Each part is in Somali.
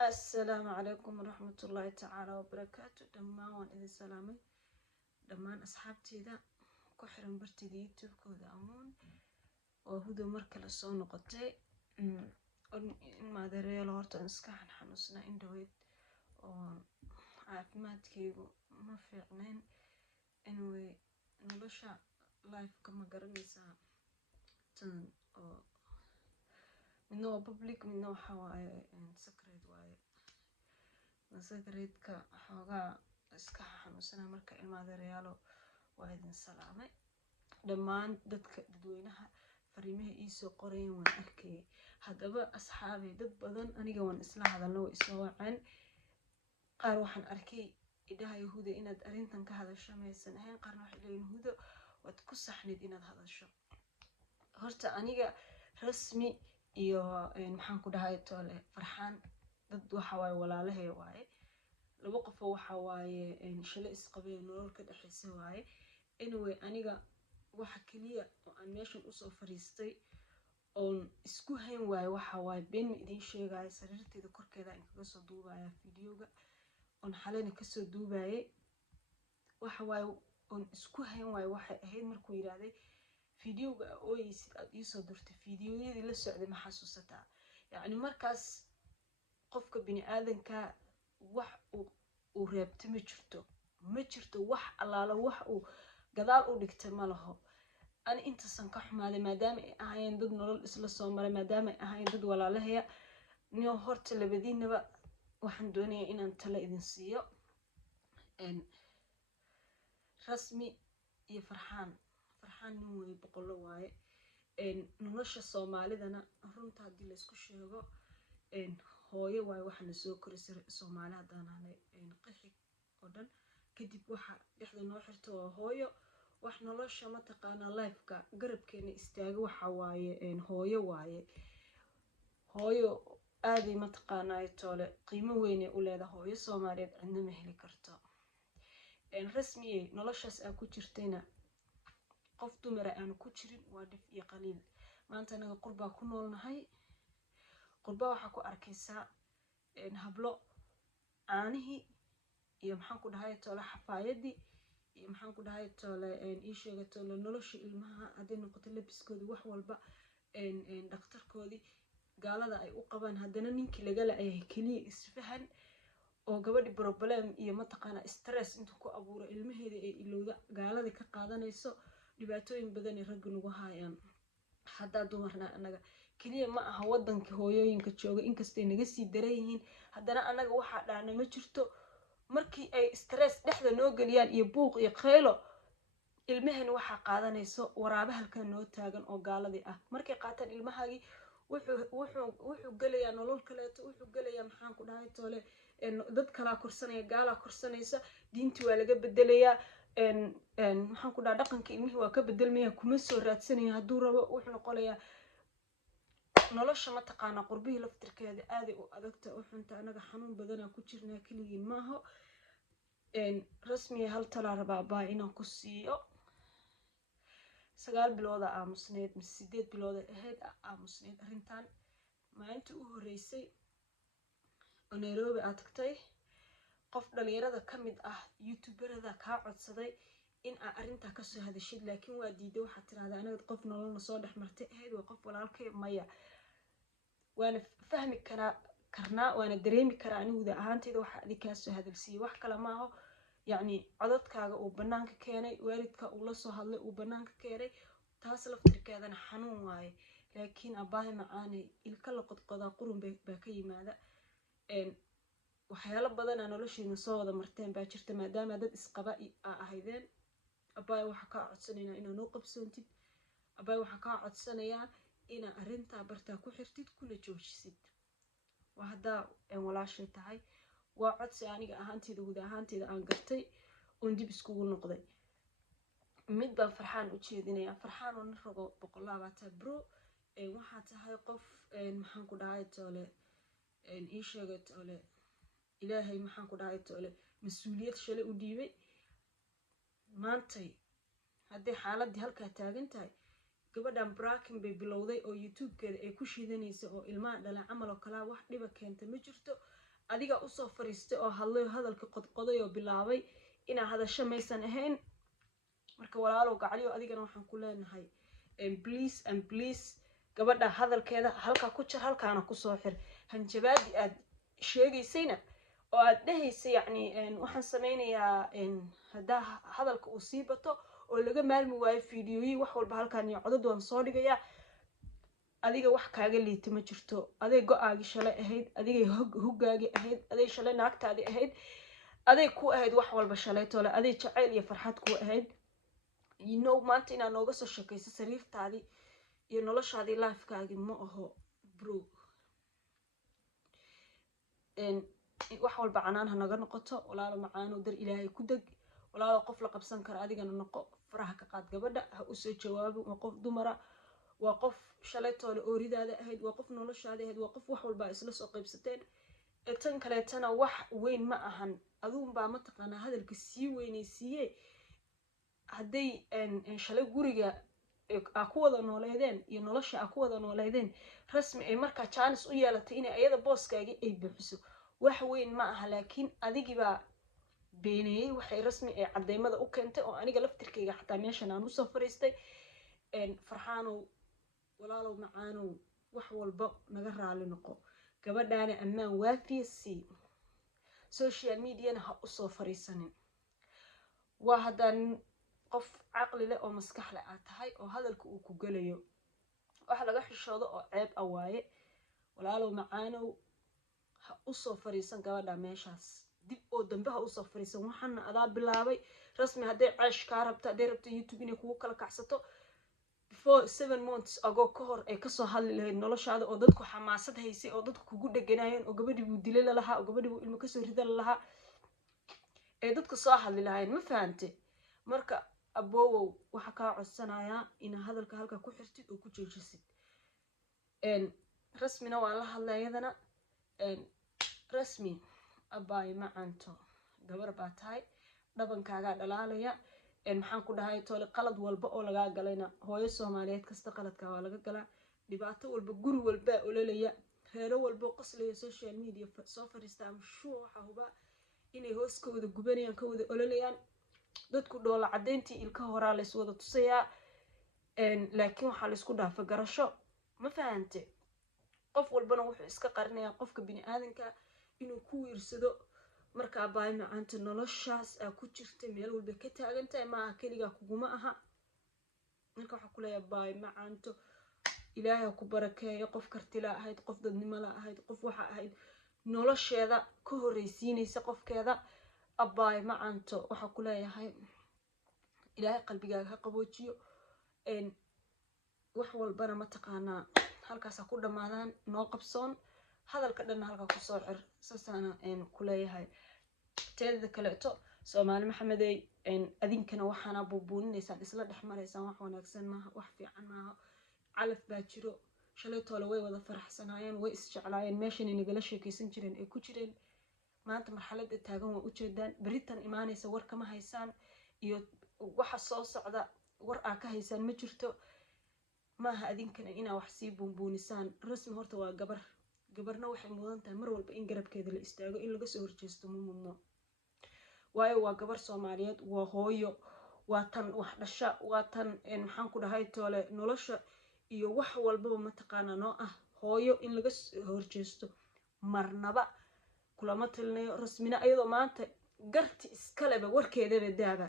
السلام عليكم ورحمة الله تعالى وبركاته. دمان وان إذا سلامي دمان أصحابتي ذا كحرم برتي دي يوتيوب كودا أمون وهدو مركل الصون نقطي ما دري لورت انسكاحن حنوسنا إندويت وعافمات كيغو ما في عنين إنوي نلوشا لايف كما قرنيسا تن منو بابليك منو حواي سكريت واي سكريتك حوغا iska xanuunsana marka ilmaada reyaalo waa idin salaamay dhammaan dadweynaha fariimaha ii soo qorayeen waan arkay hadaba asxaabay dad badan aniga waan isla hadalno way isoo waceen qaar waxaan arkay idaha yahuuda inaad arintan ka hadasho maysan ahayn qaarna waxay leeyihiin yahuuda waad ku saxnid inaad hadasho horta aniga rasmi iyo maxaan ku dhahay toole farxaan dad waxa waay walaalahay waaye laba qof waxa waaye shalay isqabeen nolol ka dhaxaysa waaye anyway aniga waxa kaliya oo aan meeshan u soo fariistay oo isku hayn waaye waxa waaye been idin sheegay sariirteeda korkeeda in kaga soo duubaya fiidiyoga oo xalayna ka soo duubayay waxa waaye oo isku hayn waaye waxa ahayd markuu yiraahday fiidiyoga ooysid aad ii soo durtay fiidiyoyadii la socday ma xasuusataa yani markaas qofka bini aadanka wax uu reebto ma jirto wax allaala wax uu gadaal u dhigtay ma laho ani intasan ka xumaaday maadaama ay ahaayeen dad nolol isla soo maray maadaama ay ahaayeen dad walaalahaya niyo horta labadiinaba waxaan doonayaa inaan talo idin siiyo rasmi iyo farxaan nin way boqolo waaye nolosha Soomaalidana runta hadii la isku sheego hooyo waay waxna soo korisay Soomaali hadaan ahay qixig oo dhan kadib waxa dhexda noo xirto hooyo wax nolosha ma taqaana life-ka garabkeena istaaga waxa waaye hooyo aadi ma taqaana ay toole qiimo weyn u leedahay hooyo Soomaaliyeed cidna ma heli karto rasmi noloshaas aan ku jirtayna qof dumar aan ku jirin waa dhif iyo qaliil maanta anaga qurba ku noolnahay qurba waxa ku arkaysaa hablo caanihi iyo maxaan ku dhahay toole xafaayadi iyo maxaan ku dhahay toole ii sheegay toole nolosha ilmaha haday noqoto labiskooda wax walba dhakhtarkoodii gaalada ay u qabaan hadana ninkii laga leeyahay kaliya isfahan oo gabadhi problem iyo ma taqaana stress intuu ku abuuro ilmaheeda ay ilowda gaalada ka qaadanayso dhibaatooyin badan ay rag nagu hayaan hadaa dumarna anaga kaliya ma aha wadanka hooyooyinka jooga inkastay naga sii daran yihiin hadana anaga waxa dhaana ma jirto markii ay stress dhexda noo galiyaan iyo buuq iyo khaylo ilmaheena waxa qaadanayso waraaba halkan noo taagan oo gaaladii ah markay qaataan ilmahaagi wuxuu galayaa nolol kaleeto wuxuu galayaa maxaan ku dhahay toole dad kala korsanaya gaala korsanaysa diintii waa laga bedelayaa maxaan ku dhahay dhaqanka ilmihi waa ka bedelmaya kuma soo raadsanaya haduu rabo wuxuu noqonayaa nolosha ma taqaana qurbihi laftirkeeda aad u adagta oo xunta anaga xanuun badan ku jirnaa kaligiin maaho rasmi hal tala rabaa inaan ku siiyo 9 bilood aamusneed 8 bilood ahayd aamusneed arintan maalintii u horeysay oo Nairobi aad tagtay qof dhalinyarada kamid ah youtuberada ka codsaday in arinta ka soo hadashid laakiin waa diiday waxa tiraahdaa anaga qof nolol soo dhaxmartay ahayd waa qof walaalkay maya waana fahmi karnaa waana dareemi karaa anigu ahaantayda waxa adika soo hadalsiiyay wax kala ma aho yani codadkaaga uu banaanka keenay waalidka uu la soo hadlay uu banaanka keenay taas laftirkeedana xanuun waaye laakiin abaahay macaanay ilka la qodqoda qurun baa ka yimaada waxyaalo badan nolosheena soo wada marteen baa jirta maadaama dad isqaba ahaydeen abaay waxa ka codsanayna inaad noo qabsoontid abaay waxa ka codsanayaa ina arinta barta ku xirtid kula joojisid waa hadaa walaashay tahay waa codsi aniga ahaantayda guud ahaantayda aan gartay oo dib iskugu noqday mid baan farxaan u jeedinaya farxaan oo rago 120 bro waxa tahay qof maxaan ku dhahay toole ii sheegay toole ilaahay maxaan ku dhahay toole mas'uuliyad shalay u dhiibay maantay hadii xaaladii halka taagan tahay gabadhan braakin bay bilowday oo YouTube-keeda ay ku shiidanayso oo ilmaha dhalay camal oo kala wax dhiba keenta ma jirto adiga usoo fariistay oo hadlay hadalka qodqoday oo bilaabay inaa hadasho maysan ahayn marka walaalow gacaliyo adigana waxaan ku leenahay please gabadha hadalkeeda halka ku jir halkaana ku soo xir hanjabaadi aad sheegaysayna oo aad dhahaysay yacni waxaan sameynayaa hadaa hadalka uu sii bato oo laga maalmi waayo fiidiyoyi wax walba halkaan iyo codad waan soo dhigayaa adiga wax kaaga liita ma jirto aday go-aagi shalay ahayd adigay hoggaagi ahayd aday shalay naagtaadi ahayd aday ku ahayd wax walba shalay tole aday jacayl iyo farxad ku ahayd maanta inaad nooga soo sheekayso sariirtaadii iyo noloshaadii lifekaagi ma aho bro wax walba canaan ha naga noqoto walaalo macaano dar ilaahay ku deg walaalo qof la qabsan kara adigana noqo faraha ka qaad gabadha ha usoo jawaabo waa qof dumara waa qof shalay toole ooridaada ahayd waa qof noloshaada ahayd waa qof wax walba isla soo qaybsateen tan kaleetana wax weyn ma ahan aduunbaa mataqaanaa hadalka sii weynaysiiye hadday shalay guriga aa ku wada nooleydeen iyo nolosha aa ku wada nooleydeen rasmi ay markaa jaanis u yeelatay inay ayada booskaagii ay buuxiso wax weyn ma aha laakiin adigibaa beeneeyey waxay rasmi ay caddeymada u keentay oo aniga laftirkayga xataa meeshan aan usoo fariistay farxaanow walaalow macaanow wax walba naga raali noqo gabadhaana ammaan waafiya sii social mediana ha usoo fariisanin waa haddaan qof caqli leh oo maskax leh aad tahay oo hadalka uu ku gelayo wax laga xishoodo oo ceeb ah waaye walaalow macaanow ha usoo fariisan gabadha meeshaas dib oo dambe ha usoo fariisan waxaana adaa bilaabay rasmi hadday ceesh kaa rabta hadday rabta youtube inay kugu kala kacsato before 7 months ago ka hor ay kasoo hadli lahayd noloshaada oo dadku xamaasad haysay oo dadku kugu dheganaayeen oo gabadhii buu dilay lalahaa oo gabadhii buu ilmo kasoo rida lalahaa ee dadku soo hadli lahayn ma fahante marka aboowow waxaa kaa codsanayaa inaa hadalka halka ku xirtid oo ku joojisid rasmina waan la hadlay iyadana rasmi abaay macanto gabar baa tahay dhabankaagaa dhalaalaya maxaan ku dhahay toole qalad walba oo lagaa galayna hooyo Soomaaliyeed kasta qaladka waa laga galaa dhibaato walba guri walba ololaya reero walba qoslaya social media soo fariista ama shuu waxa huba inay hoos ka wada gubanayaan ka wada ololayaan dadku dhoola cadeyntii ilka horaa la iswada tusayaa laakiin waxa la isku dhaafa garasho ma fahante qof walbana wuxuu iska qarinayaa qofka bini aadanka inuu ku wiirsado marka baay macaanta noloshaas aa ku jirta meel walba ka taagantahay maaha keliga kuguma aha marka waxa ku leeyahay baay macaanto ilaahay ku barakeeyo qof kartila ahayd qof dadnimo la ahayd qof waxa ahayd nolosheeda ka horeysiinaysa qofkeeda abaay macaanto waxa ku leeyahay ilaahay qalbigaaga ha qaboojiyo wax walbana ma taqaanaa halkaas ku dhamaadaan noo qabsoon hadalka dhan halka ku soo xir saasana ku leeyahay teeda kaleeto Soomaali Maxamedey adinkana waxaana buubuuninaysan isla dhexmaraysaan wax wanaagsan maaha wax fiican maaha calaf baa jiro shalay toole way wada faraxsanaayeen way isjeclaayeen meeshan inagala sheekaysan jireen ay ku jireen maanta marxaladda taagan waa u jeedaan baritan imaanaysa war kama haysaan iyo waxa soo socda war aa ka haysaan ma jirto maaha adinkana inaa wax sii buunbuunisaan rasmi horta waa gabarna waxay mudan tahay mar walba in garabkeeda la istaago in laga soo horjeesto ma mudno waayo waa gabar Soomaaliyeed waa hooyo waa tan wax dhasha waa tan maxaan ku dhahay toole nolosha iyo wax walba ma taqaana noo ah hooyo in laga soo horjeesto marnaba kulama talinayo rasmina ayadoo maanta garti iskaleba warkeedaba daaba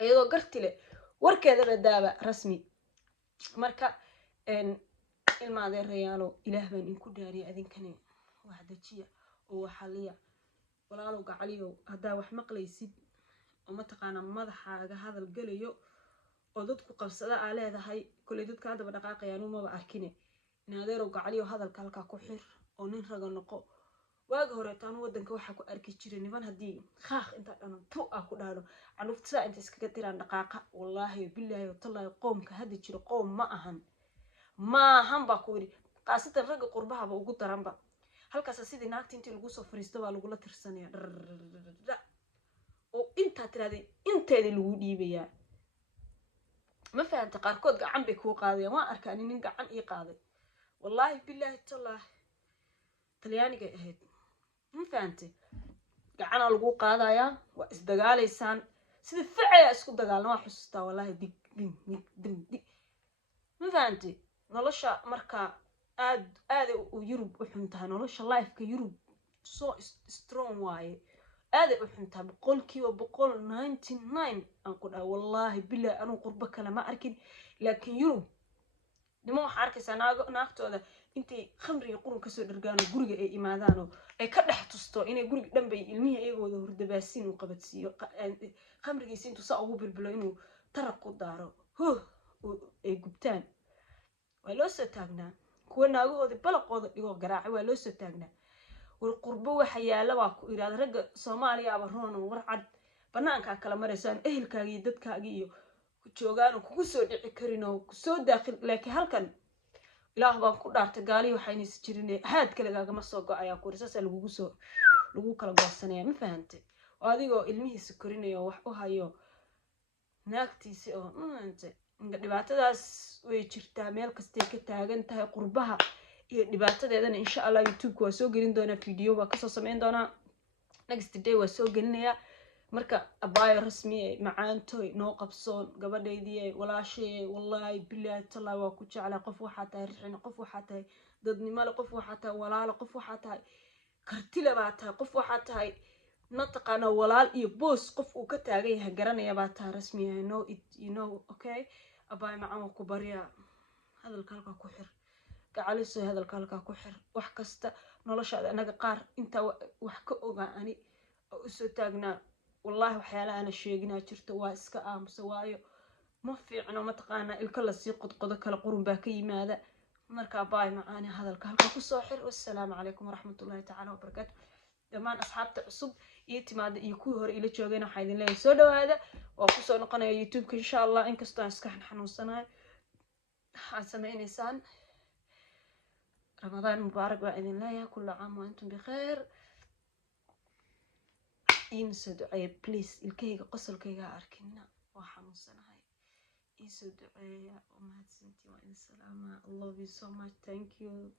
ayadoo garti leh warkeedaba daaba rasmi marka ilmaade reeyalo ilaah baan in ku dhaariyo adinkani wax dajiya oo waxaliya walaalow gacaliyo hadaa wax maqlaysid oo ma taqaana madaxaaga hadal galayo oo dadku qabsada aa leedahay kulay dadka hadaba dhaqaaqayaan uma arkine inaadeerow gacaliyo hadalka halka ku xir oo nin raga noqo waaga hore taan wadanka waxa ku arki jiray niman hadii khaaq inta dhanan tu ah ku dhaalo calufta inta iskaga tiraan dhaqaaqa wallahi billahi tallahi qoomka hada jiro qoom ma ahan maahan baa ku yiri qaasatan ragga qurbaha ugu daranba halkaas sidii naagta intii lagu soo fariisto baa lagu la tirsanaya oo inta tiraday inteedii lagu dhiibayaa ma fahamta qaarkood gacan bay ku qaadayaan waan arkaa nin gacan ii qaaday wallahi billahi tallahi talyaaniga ahayd ma fahantay gacana lagu qaadayaa waa isdagaalaysaan sida ficaya isku dagaalna waa xusuustaa wallahi dig ma fahantay nolosha marka aad u Yurub u xuntahay nolosha lifeka Yurub so strong waaye aad u xuntaa 100% aan ku dhahay wallahi billahi anu qurba kale ma arkin laakiin Yurub nimo waxa arkaysaa naagtooda intay khamriga qurun ka soo dhargaan guriga ay imaadaan oo ay ka dhex tusto inay guriga dhanbay ilmihi ayagooda hurdabaasin u qabadsiyo khamrigiisa intuu saa ugu bilbilo inuu taraq ku daaro ay gubtaan waa loo soo taagnaa kuwa naagahooda balaqooda dhigo garaacay waa loo soo taagnaa qurbo waxa yaala waa ku iraada ragga Soomaaliya aba roon war cad banaanka kala mareysaan ehelkaaga iyo dadkaaga iyo ku joogaan kugu soo dhici karin oo ku soo daaqil laakiin halkan ilaah baan ku dhaartay gaali waxayna is jirin haad kale gaaga soo go'aya ku risaas lagu kala goosanaya ma fahantay oo adigoo ilmihiisa korinayo wax u hayo naagtiisi oo maanta inga dhibaatadaas way jirtaa meel kasta ka taagan tahay qurbaha iyo dhibaatadeedana insha Allah YouTube waa soo gelin doona video waa ka soo sameyn doona next day waa soo gelinaya marka abaayo rasmi macaantoy noo qabsoon gabadheydii walaashay wallahi billahi taala waa ku jeclaa qof waxa tahay rixin qof waxa tahay dadnimo leh qof waxa tahay walaalo qof waxa tahay karti laba tahay qof waxa tahay nataqana walaal iyo boos qof uu ka taagan yahay garanaya baa tahay rasmi you know okay abaayo macaan ku bariya hadalka halka ku xir gacaliso hadalka halka ku xir wax kasta noloshaada anaga qaar inta wax ka ogaa ani oo soo taagnaa والله وحيالا أنا شيء جرت واسك سوايو ما في عنا ما تقانا الكل سيقط قد كل قرون باكي ماذا نركب باي معاني هذا الكهرباء كساحر والسلام عليكم ورحمة الله تعالى وبركاته دمان أصحاب تعصب يتماد يكوهر إلى جوجنا حيدين لا يسودوا هذا وقصوا نقنا يوتيوب إن شاء الله إنك استاسكحن حنوصنا حسمين إنسان رمضان مبارك بإذن الله كل عام وأنتم بخير إنسو دعاء بليز الكيغا قصر كيغا أركنا وحنوصناهاي إنسو دعاء ومهد سنتي وإن السلامة I love you so much thank you